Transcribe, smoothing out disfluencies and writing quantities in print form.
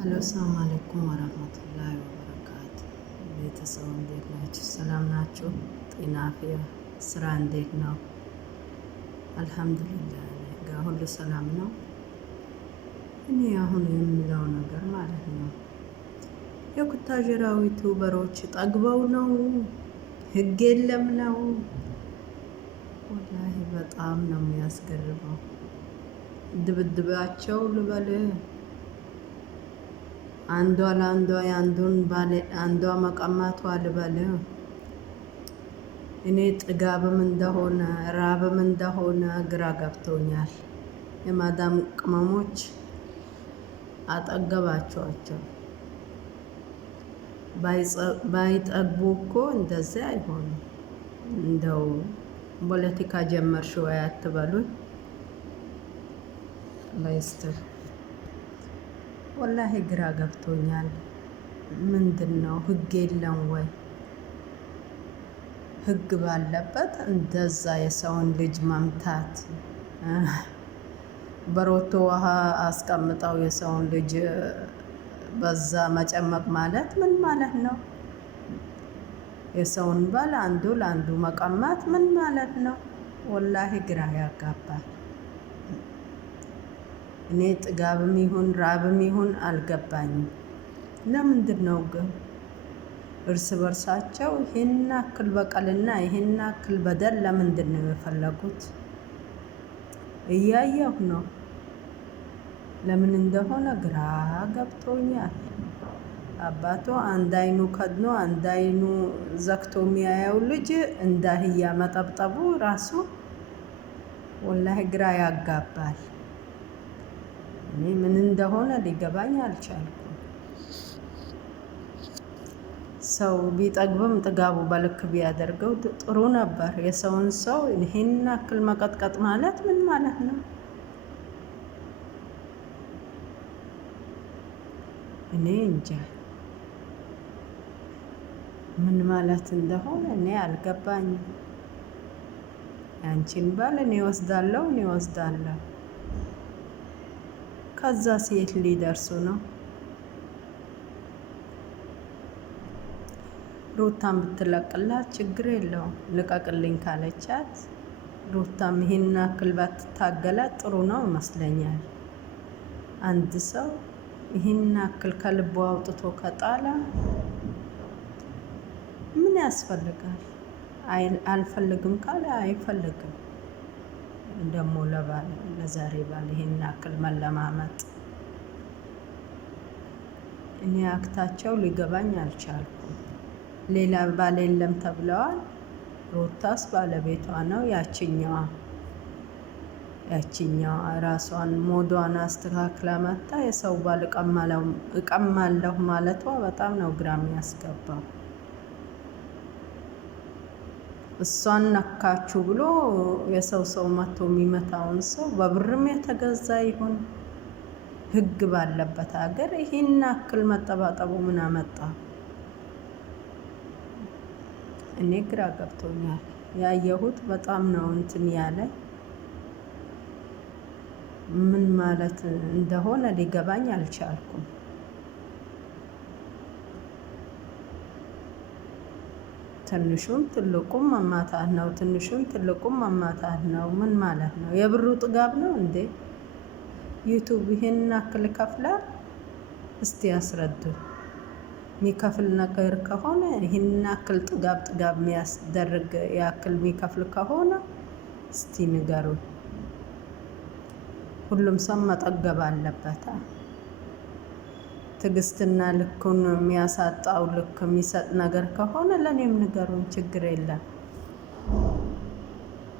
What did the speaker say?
አሎ ሰላም አለይኩም ወራህመቱላሂ ወበረካቱ። ቤተሰብ እንዴት ናችሁ? ሰላም ናችሁ? ጤና አፍያ፣ ስራ እንዴት ነው? አልሐምዱሊላህ ጋር ሁሉ ሰላም ነው። እኔ አሁን የምለው ነገር ማለት ነው የቡታጅራው ዩቱበሮች ጠግበው ነው፣ ህግ የለም ነው። ወላሂ በጣም ነው የሚያስገርመው ድብድባቸው ልበል። አንዷ ለአንዷ የአንዱን ባለ አንዷ መቀማቷ ልበል። እኔ ጥጋብም እንደሆነ ራብም እንደሆነ ግራ ገብቶኛል። የማዳም ቅመሞች አጠገባቸዋቸው ባይጠግቡ እኮ እንደዚህ አይሆንም። እንደው ፖለቲካ ጀመርሽ ወይ አትበሉኝ። ላይስተር ወላሂ ግራ ገብቶኛል። ምንድን ነው ህግ የለም ወይ? ህግ ባለበት እንደዛ የሰውን ልጅ መምታት፣ በሮቶ ውሃ አስቀምጠው የሰውን ልጅ በዛ መጨመቅ ማለት ምን ማለት ነው? የሰውን ባል አንዱ ለአንዱ መቀማት ምን ማለት ነው? ወላሂ ግራ ያጋባል። እኔ ጥጋብም ይሁን ራብም ይሁን አልገባኝም። ለምንድን ነው ግን እርስ በርሳቸው ይህን አክል በቀልና ይህን አክል በደል ለምንድን ነው የፈለጉት? እያየሁ ነው። ለምን እንደሆነ ግራ ገብቶኛል። አባቱ አንድ አይኑ ከድኖ አንድ አይኑ ዘግቶ የሚያየው ልጅ እንደ አህያ መጠብጠቡ ራሱ ወላሂ ግራ ያጋባል። እኔ ምን እንደሆነ ሊገባኝ አልቻልኩም። ሰው ቢጠግብም ጥጋቡ በልክ ቢያደርገው ጥሩ ነበር። የሰውን ሰው ይሄን አክል መቀጥቀጥ ማለት ምን ማለት ነው? እኔ እንጃ ምን ማለት እንደሆነ እኔ አልገባኝም። ያንቺን ባል እኔ ወስዳለሁ እኔ ወስዳለሁ። ከዛ ሴት ሊደርሱ ነው። ሩታም ብትለቅላት ችግር የለውም። ልቀቅልኝ ካለቻት ሩታም ይሄን አክል ባትታገላት ጥሩ ነው ይመስለኛል። አንድ ሰው ይሄን አክል ከልቦ አውጥቶ ከጣላ ምን ያስፈልጋል? አልፈልግም ካለ አይፈልግም። ደግሞ ለዛሬ ባል ይሄን አክል መለማመጥ እኔ አክታቸው ሊገባኝ አልቻልኩም። ሌላ ባል የለም ተብለዋል። ሩታስ ባለቤቷ ነው። ያችኛዋ ራሷን ሞዷን አስተካክላ መጣ የሰው ባል እቀማለሁ ማለቷ በጣም ነው ግራ የሚያስገባው። እሷን ነካችሁ ብሎ የሰው መቶ የሚመታውን ሰው በብርም የተገዛ ይሁን ህግ ባለበት ሀገር ይህን አክል መጠባጠቡ ምን አመጣ? እኔ ግራ ገብቶኛል። ያየሁት በጣም ነው እንትን ያለ ምን ማለት እንደሆነ ሊገባኝ አልቻልኩም። ትንሹም ትልቁም መማታት ነው። ትንሹም ትልቁም መማታት ነው። ምን ማለት ነው? የብሩ ጥጋብ ነው እንዴ? ዩቱብ ይሄን አክል ይከፍላል? እስቲ ያስረዱ። የሚከፍል ነገር ከሆነ ይሄን አክል ጥጋብ የሚያስደርግ ያክል የሚከፍል ከሆነ እስቲ ንገሩኝ። ሁሉም ሰው መጠገብ አለበት። ትዕግስትና ልኩን የሚያሳጣው ልክ የሚሰጥ ነገር ከሆነ ለእኔም ንገሩኝ፣ ችግር የለም።